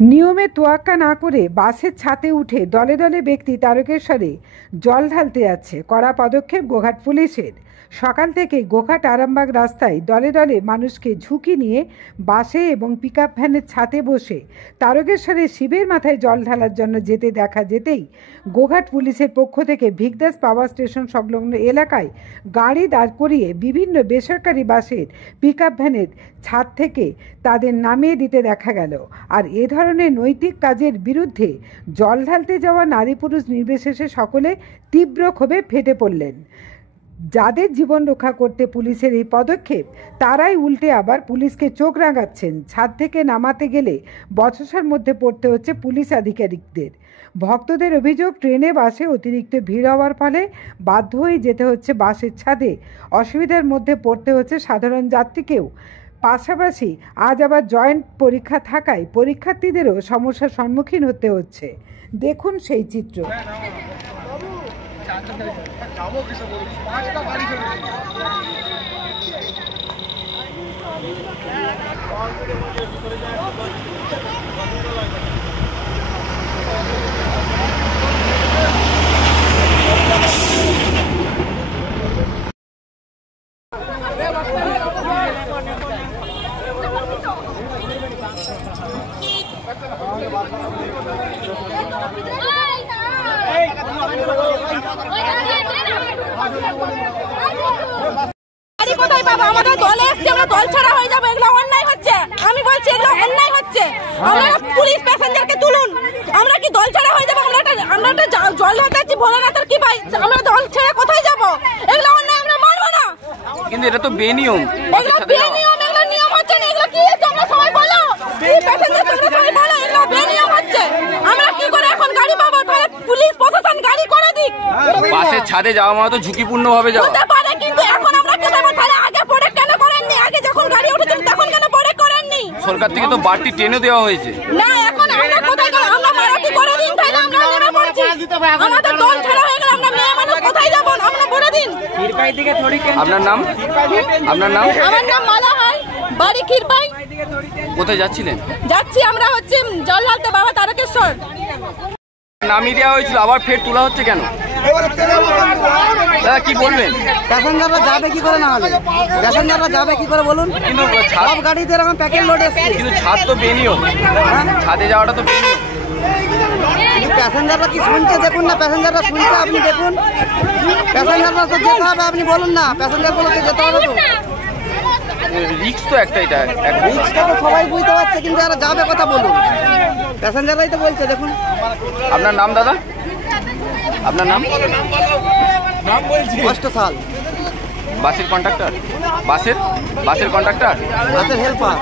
নিয়মে তোয়াক্কা না করে বাসের ছাদে উঠে দলে দলে ব্যক্তি তারকেশ্বরে জল ঢালতে যাচ্ছে। কড়া পদক্ষেপ গোঘাট পুলিশের। সকাল থেকে গোঘাট আরামবাগ রাস্তায় দলে দলে মানুষকে ঝুঁকি নিয়ে বাসে এবং পিকআপ ভ্যানের ছাদে বসে তারকেশ্বরের শিবের মাথায় জল ঢালার জন্য যেতে দেখা যেতেই গোঘাট পুলিশের পক্ষ থেকে ভিকদাস পাওয়ার স্টেশন সংলগ্ন এলাকায় গাড়ি দাঁড় করিয়ে বিভিন্ন বেসরকারি বাসের পিকআপ ভ্যানের ছাদ থেকে তাদের নামিয়ে দিতে দেখা গেল। আর এ ধরনের নৈতিক কাজের বিরুদ্ধে জল ঢালতে যাওয়া নারী পুরুষ নির্বিশেষে সকলে তীব্র ক্ষোভে ফেটে পড়লেন। যাদের জীবন রক্ষা করতে পুলিশের এই পদক্ষেপ, তারাই উল্টে আবার পুলিশকে চোখ রাঙাচ্ছেন। ছাদ থেকে নামাতে গেলে বচসার মধ্যে পড়তে হচ্ছে পুলিশ আধিকারিকদের। ভক্তদের অভিযোগ, ট্রেনে বাসে অতিরিক্ত ভিড় হওয়ার ফলে বাধ্য হয়ে যেতে হচ্ছে বাসের ছাদে। অসুবিধার মধ্যে পড়তে হচ্ছে সাধারণ যাত্রীকেও। পাশাপাশি আজ আবার জয়েন্ট পরীক্ষা থাকায় পরীক্ষার্থীদেরও সমস্যার সম্মুখীন হতে হচ্ছে। দেখুন সেই চিত্র। কোথায় পাবো? আমাদের দলে এসছে, আমরা দল ছাড়া হয়ে যাবো। এগুলো অন্যায় হচ্ছে, আমি বলছি এগুলো অন্যায় হচ্ছে। আপনারা পুলিশ প্যাসেঞ্জারকে তুলুন। আমরা কি দল ছাড়া হয়ে যাবো? আমরা একটা জল ঢালতে যাচ্ছি ভোলানাথের কি ভাই, আমরা দল ছেড়ে কোথায় যাবো? এগুলো অন্যায়, আমরা মানবো না। কিন্তু এটা তো বেনিয়ম। এগুলো বেনিয়ম, এগুলো নিয়ম হচ্ছে না। এগুলো কি তোমরা সবাই বলো, প্যাসেঞ্জার তোমরা সবাই বলো এগুলো বেনিয়ম হচ্ছে। আমরা কি করে এখন গাড়ি পাবো? তাহলে পুলিশ প্রশাসন গাড়ি করে দিক। বাসের ছাদে যাওয়া মানে তো ঝুঁকিপূর্ণ ভাবে যাওয়া হতে পারে, কিন্তু এখন আমরা কোথায়? তাহলে আগে পড়ে কেন করেননি? আগে যখন গাড়ি উঠেছিল তখন কেন পড়ে করেননি? সরকার থেকে তো বাড়তি ট্রেনও দেওয়া হয়েছে। না, এখন আমরা কোথায় গেল? আমরা মারাতি করে দিন, তাহলে আমরা নেমে পড়ছি। আমাদের দল ছাড়া হয়ে গেল, আমরা মেয়ে মানুষ কোথায় যাবো? আমরা বলে দিন। আপনার নাম? আপনার নাম? আমার নাম মালা হাই, বাড়ি ক্ষীরপাই। কোথায় যাচ্ছিলেন? যাচ্ছি আমরা হচ্ছে জল ঢালতে বাবা তারকেশ্বর। নামিয়ে দেওয়া হয়েছিল, আবার ফের তোলা হচ্ছে কেন? দাদা কি বলবেন? প্যাসেঞ্জাররা যাবে কি করে? না হলে প্যাসেঞ্জাররা যাবে কি করে বলুন? কিন্তু সব গাড়িতে এরকম প্যাকেট লোড এসছে। কিন্তু ছাদ তো বেনিয়ম, ছাদে যাওয়াটা তো বেনিয়ম। প্যাসেঞ্জাররা কি শুনছে দেখুন না, প্যাসেঞ্জাররা শুনছে আপনি দেখুন। প্যাসেঞ্জাররা তো যেতে হবে, আপনি বলুন না, প্যাসেঞ্জারগুলোকে যেতে হবে তো। রিস্ক তো একটা, এটা রিস্কটা তো সবাই বুঝতে পারছে, কিন্তু এরা যাবে কথা বলুন। প্যাসেঞ্জাররাই তো বলছে দেখুন। আপনার নাম দাদা? আপনার নাম? কষ্ট সাল। বাসের কন্ডাক্টর? বাসের কন্ডাক্টর? বাসের হেল্পার।